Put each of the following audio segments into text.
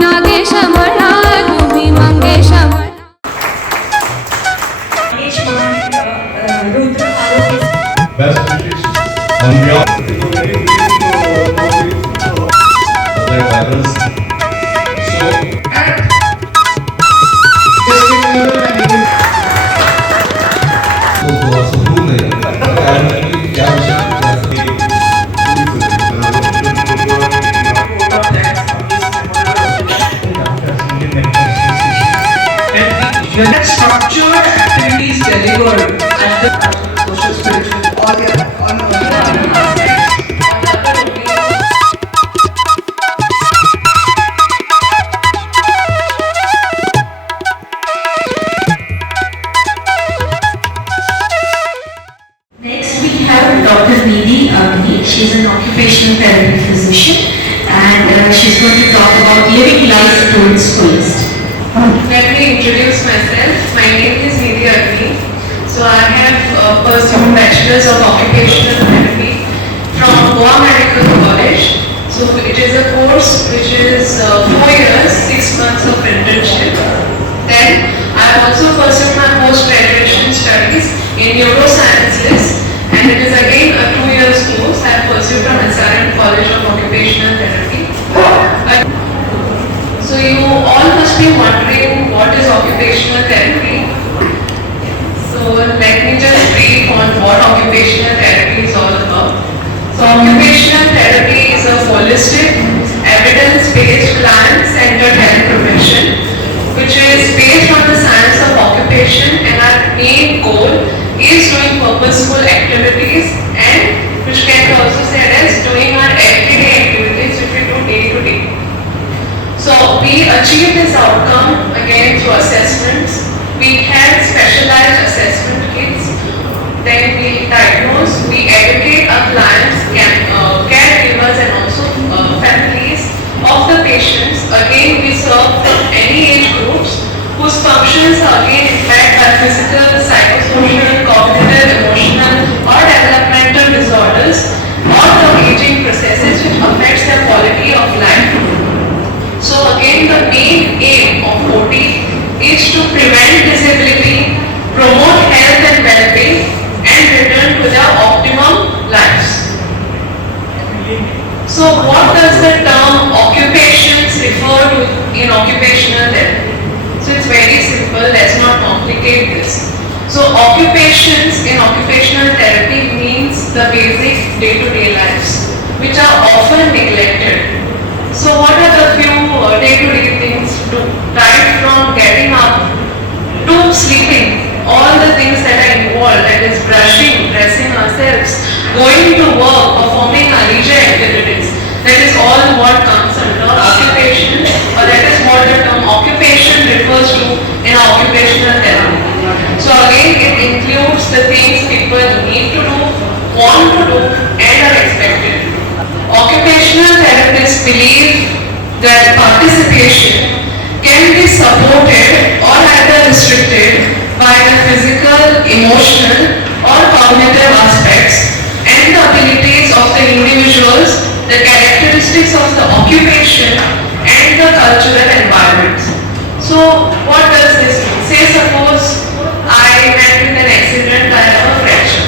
नागेश म्हणा तुम्ही मंगेश म्हणा. Best wishes on behalf of the others. So, Unit structured activities delivered at the social spiritual all the Next we have Dr. Nidhi Agni. She is an occupational therapy physician and she's going to talk about living life to its fullest. Let me introduce myself. My name is Nidhi Agni. So I have pursued Bachelor's of Occupational Therapy from Goa Medical College. So it is a course which is 4 years, 6 months of internship. Then I have also pursued my post-graduation studies in neurosciences, and it is again a 2 years course I have pursued from SRM College of Occupational Therapy. So you all must be wondering what is occupational therapy. So let me just brief on what occupational therapy is all about. So occupational therapy is a holistic, evidence-based, client-centered health profession which is based on the science of occupation, and our main goal is doing purposeful activities, and which can be also said as doing our everyday activities which we do day to day. So we achieve this outcome again through assessments. We have specialized assessment kits. Then we diagnose, we educate our clients, caregivers and also families of the patients. Again we serve any age groups whose functions are again impacted by physical, psychosocial, cognitive, emotional or developmental disorders or the aging processes which affects their quality of life. So again the main aim of OT is to prevent disability, promote health and well-being and return to their optimum lives. So what does the term occupations refer to in occupational therapy? So it's very simple, let's not complicate this. So occupations in occupational therapy means the basic day-to-day lives which are often neglected. So what are the few day-to-day things to do? Right from getting up to sleeping, all the things that are involved, that is brushing, dressing ourselves, going to work, performing our leisure activities, that is all what comes under occupation, or that is what the term occupation refers to in occupational therapy. So again it includes the things people need to do, want to do and are expected to do. Occupational therapists believe that participation can be supported or either restricted by the physical, emotional or cognitive aspects and the abilities of the individuals, the characteristics of the occupation and the cultural environment. So what does this mean? Say suppose I met with an accident, I have a fracture.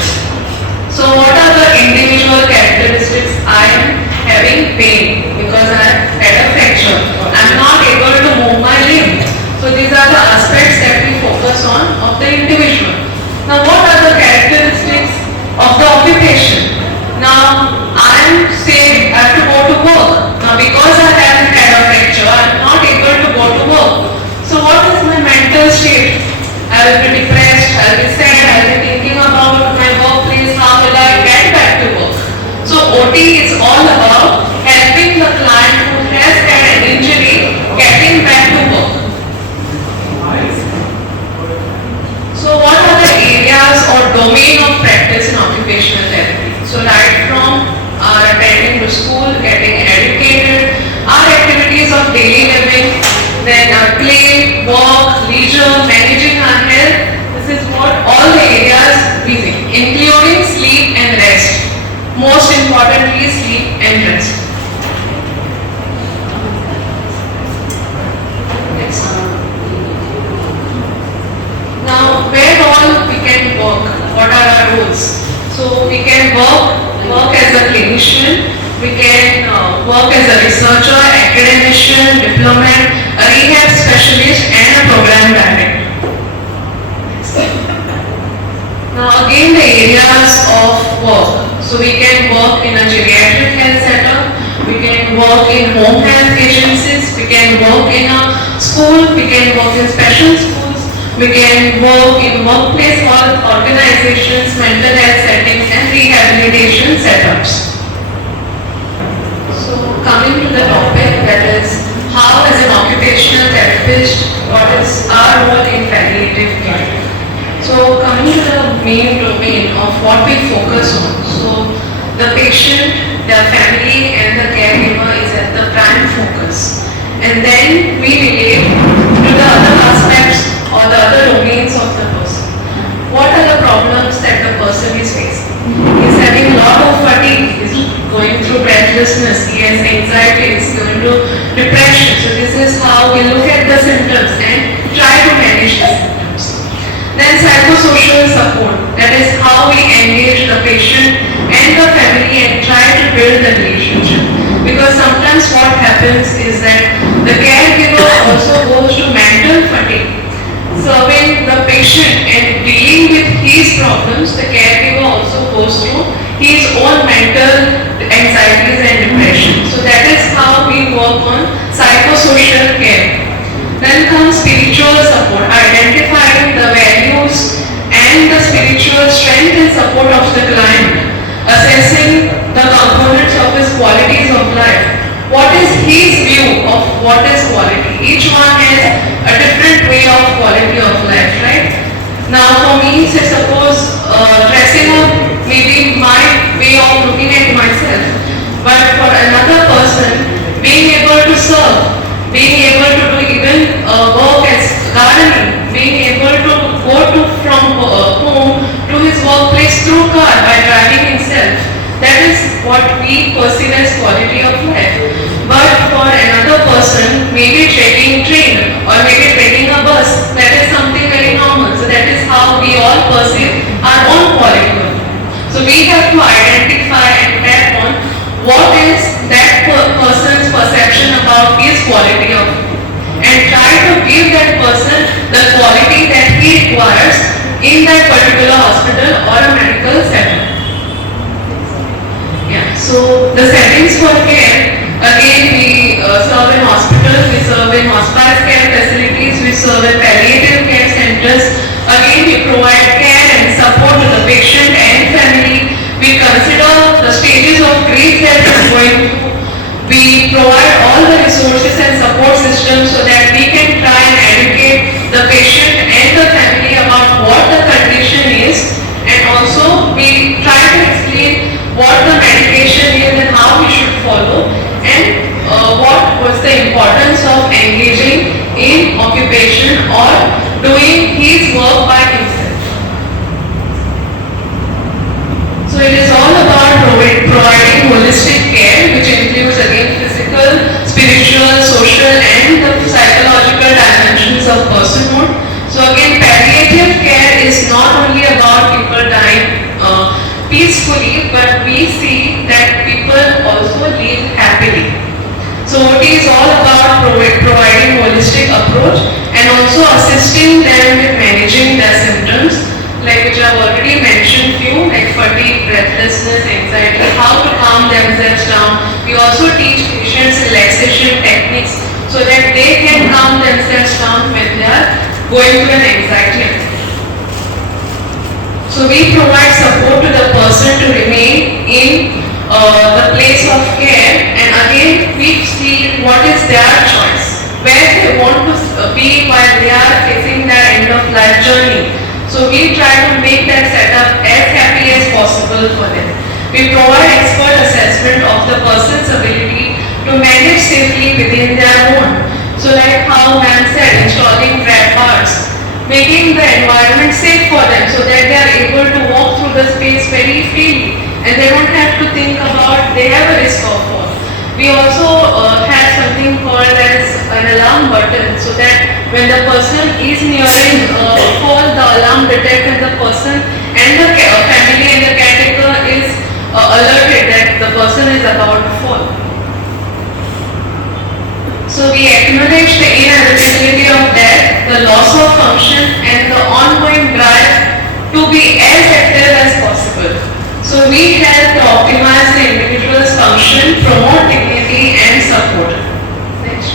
So what are the individual characteristics? I am having pain because I had a fracture. I am not able to move my limb. So these are the aspects that we focus on of the individual. Now what are the characteristics of the occupation? Now I am say I have to go to work. Now because I have had a fracture, I am not able to go to work. So what is my mental state? I will be depressed, I will be sad, I will be thinking about my workplace, how will I get back to work? So OT is all about helping the client who has had an injury getting back to work. So what are the areas or domain of practice in occupational therapy? So right from our attending to school, getting educated, our activities of daily living, then our play, work, leisure, managing our health. This is what all the areas we see, including sleep and rest. Most importantly, sleep and rest. clinician, we can work as a researcher, academician, diplomat, a rehab specialist and a program director. Now again the areas of work. So we can work in a geriatric health setup, we can work in home health agencies, we can work in a school, we can work in special schools, we can work in workplace health organizations, mental health settings and rehabilitation setups. So coming to the topic, that is how as an occupational therapist, what is our role in palliative care? So coming to the main domain of what we focus on. So the patient, their family and the caregiver is at the prime focus. And then we relate to the other aspects or the other domains of the person. What are the problems that the person is facing? He is having a lot of fatigue, he is going through breathlessness, he has anxiety, he is going to depression. So this is how we look at the symptoms and try to manage the symptoms. Then psychosocial support, that is how we engage the patient and the family and try to build the relationship. Because sometimes what happens is that the caregiver also goes to mental fatigue. Serving the patient and dealing with his problems, the caregiver also goes to his own mental anxieties and depression. So that is how we work on psychosocial care. Then comes spiritual support, identifying the values and the spiritual strength and support of the client, assessing the components of his qualities of life. What is his view of what is quality? Each one has a different way of quality of life, right? Now for me, say suppose dressing up may be my way of looking at myself, but for another person, being able to serve, being able to do even work as gardening, being able to go from home to his workplace through car by driving himself, that is what we perceive as quality of life. But for another person, maybe taking train or maybe taking a bus, that is something very normal. So that is how we all perceive our own quality of life. So we have to identify and tap on what is that person's perception about his quality of life and try to give that person the quality that he requires in that particular hospital or a medical setting. Yeah, so the settings for care, again we serve in hospitals, we serve in hospice care facilities, we serve in palliative care centers. Again we provide care and support to the patient and family. We consider the stages of grief that is going through. We provide all the resources and support systems so that we can try and educate the patient and the family about what the condition is, and also we try to explain what the medication is and how we should follow, and what was the importance of engaging in occupation or doing his work by himself. So it is all about providing holistic care, which includes again physical, spiritual, social and the psychological dimensions of personhood. So again palliative care is not only about people dying peacefully, but we see that people also live happily. So it is all about providing holistic approach and also assisting them with managing their symptoms, like which I have already mentioned few, like fatigue, breathlessness, anxiety, how to calm themselves down. We also teach patients relaxation techniques so that they can calm themselves down when they are going through an anxiety attack. So we provide support to the person to remain in the place of care, and again we see what is their choice, where they want to be while they are facing their end of life journey. So we try to make that setup as happy as possible for them. We provide expert assessment of the person's ability to manage safely within their home. So like how ma'am said, installing grab bars, making the environment safe for them so that they are able to walk through the space very freely and they don't have to think about they have a risk of fall. We also have something called as an alarm button so that when the person is nearing fall, the alarm detects and the person and the family and the caretaker is alerted that the person about to fall. So we acknowledge the inevitability of death, the loss of function, and the ongoing drive to be as active as possible. So we help to optimize the individual's function, promote dignity and support. Next.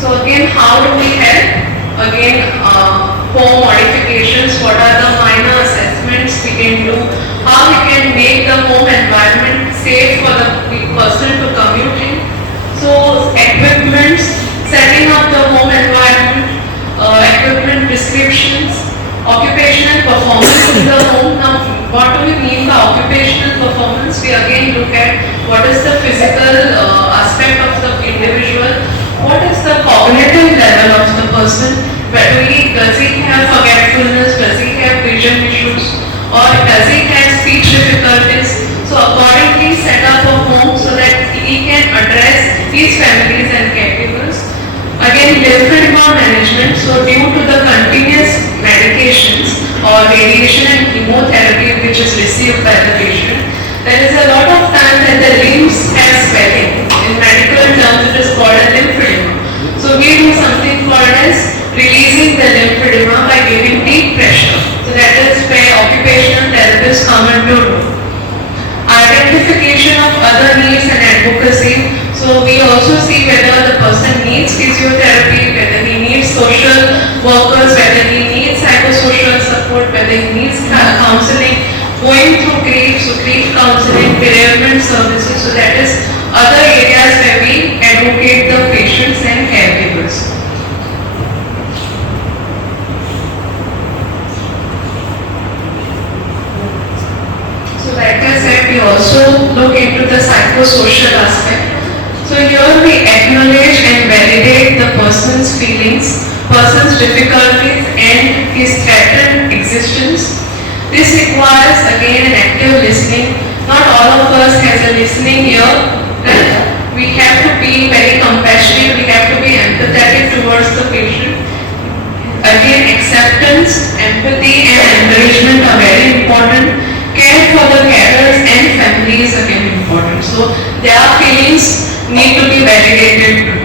So again, how do we help? Again, home modifications, what are the minor assessments we can do, how we can make the home environment safe for the person to commute in. So equipments, setting up the home environment, equipment prescriptions, occupational performance in the home. Now, what do we mean by occupational performance? We again look at what is the physical aspect of the individual, what is the cognitive level of the person, does he have forgetfulness, does he have vision issues, or does he have speech difficulties. So accordingly set up a home so that he can address his families and caregivers. Again, lymphedema management. So due to the continuous medications or radiation and chemotherapy which is received by the patient, there is a lot of time that the limbs have swelling. In medical terms, it is called a lymphedema. So we do something called as releasing the lymphedema by giving deep pressure. So that is where occupational therapists come into role. Identification of other needs and advocacy. So we also see whether the person needs physiotherapy, whether he needs social workers, whether he needs psychosocial support, whether he needs counseling, going through grief, so grief counseling, bereavement services. So that is other areas where we advocate the patients and caregivers. So like I said, we also look into the psychosocial aspect. So here we acknowledge and validate the person's feelings, person's difficulties and his threatened existence. This requires again an active listening. Not all of us has a listening ear. Right? We have to be very compassionate, we have to be empathetic towards the patient. Again, acceptance, empathy and encouragement are very important. Care for the carers and families are again important. So their feelings need to be validated too.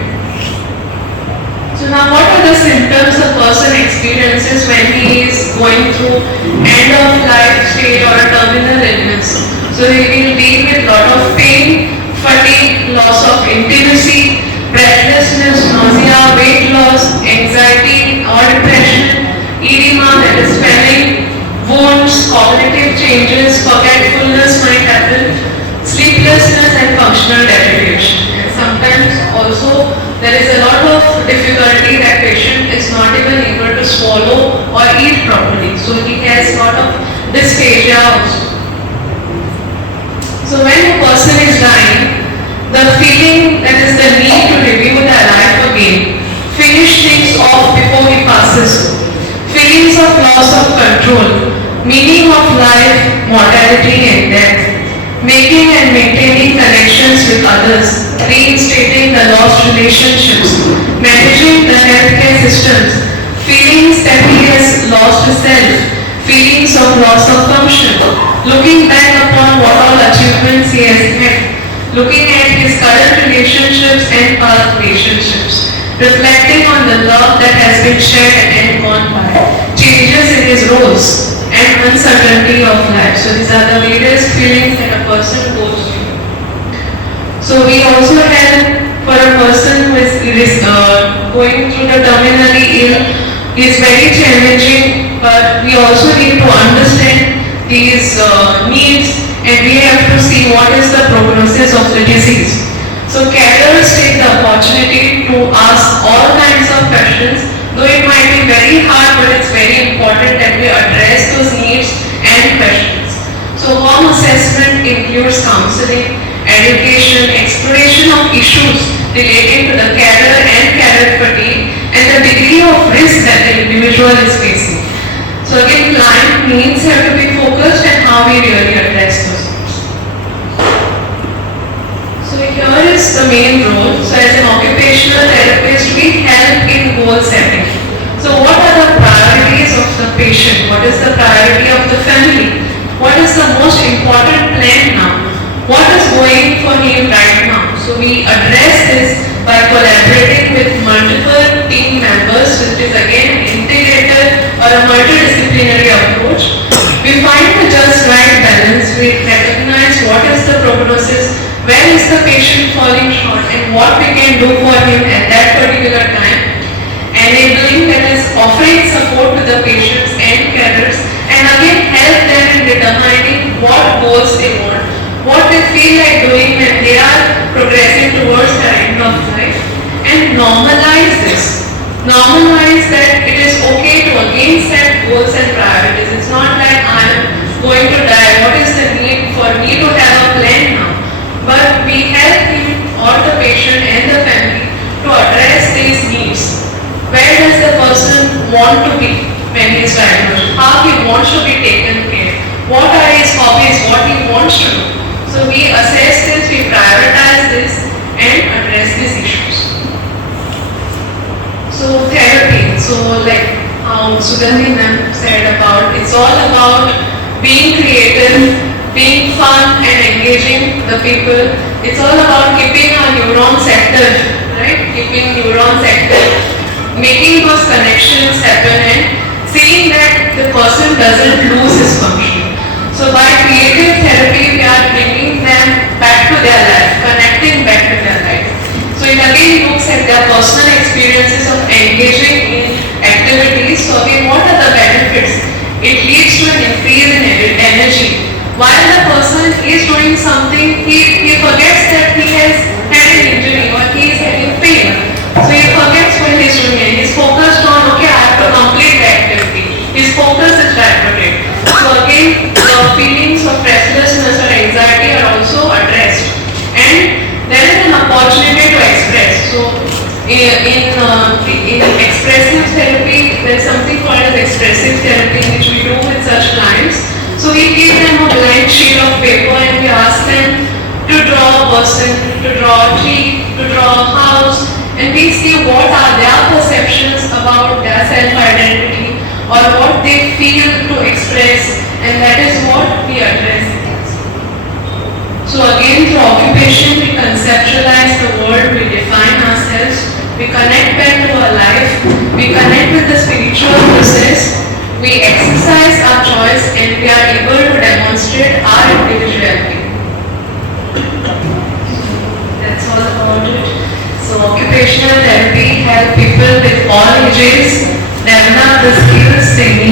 So now what are the symptoms a person experiences when he is going through end of life stage or a terminal illness? So he will deal with lot of pain, fatigue, loss of intimacy, breathlessness, nausea, weight loss, anxiety or depression, edema, that is swelling, wounds, cognitive changes, forgetfulness might happen, sleeplessness and functional deterioration. And sometimes also there is a lot of difficulty that patient is not even able to swallow or eat properly. So he has a lot of dysphagia also. So when a person is dying, the feeling that is the need to review their life again, finish things off before he passes, feelings of loss of control, meaning of life, mortality and death, making and maintaining connections with others, reinstating the lost relationships, managing the healthcare systems, feelings that he has lost self, feelings of loss of function, looking back upon what all achievements he has had, looking at his current relationships and past relationships, reflecting on the love that has been shared and gone by, changes in his roles, and uncertainty of life. So these are the various feelings that a person goes through. So we also help for a person who is going through the terminally ill. Is very challenging, but we also need to understand these needs and we have to see what is the prognosis of the disease. So carers take the opportunity to ask all kinds of questions. Though it might be very hard, but it's very important that we address those needs and questions. So home assessment includes counseling, education, exploration of issues relating to the carer and carer fatigue and the degree of risk that the individual is facing. So again, client needs have to be focused and how we really address those needs. So here is the main role. So as an occupational therapist, we help in goal setting. So what are the priorities of the patient? What is the priority of the family? What is the most important plan now? what is going for him right now. So we address this by collaborating with multiple team members, which is again an integrated or a multidisciplinary approach. We find the just right balance. We recognize what is the prognosis, where is the patient falling short, and what we can do for him at that particular time, enabling, that is offering support to the patients and carers, and again help them in determining what goals they want, what they feel like doing when they are progressing towards the end of life, and normalize this. Normalize that it is okay to again set goals and priorities. It's not like I am going to die, what is the need for me to have a plan now? But we help him or the patient and the family to address these needs. Where does the person want to be when he is diagnosed? How he wants to be taken care? What are his hobbies? What he wants to do? So we assess this, we prioritize this and address these issues. So therapy, so like how Sugandhi ma'am said about, it's all about being creative, being fun and engaging the people. It's all about keeping our neurons active, right? Keeping neurons active, making those connections happen and seeing that the person doesn't lose his function. So by creative therapy, we are bringing them back to their life, connecting back to their life. So it again looks at their personal experiences of engaging in activities. So again, what are the benefits? It leads to an increase in energy. While the person is doing something, he forgets that he has had an injury or he is having pain. So he forgets what he is doing and he is focused on, okay, I have to complete the activity. His focus is diverted. So again, the feelings of restlessness or anxiety are also addressed. And there is an opportunity to express. So in expressive therapy, there is something called as expressive therapy which we do with such clients. So we give them a blank sheet of paper and we ask them to draw a person, to draw a tree, to draw a house, and we see what are their perceptions about their self-identity or what they feel to express, and that is what we address. So again, through occupation, we conceptualize the world, we define ourselves, we connect back to our life, we connect with the spiritual process, we exercise our choice, and we are able to demonstrate our individuality. That's all about it. So occupational therapy helps people with all ages develop the skills they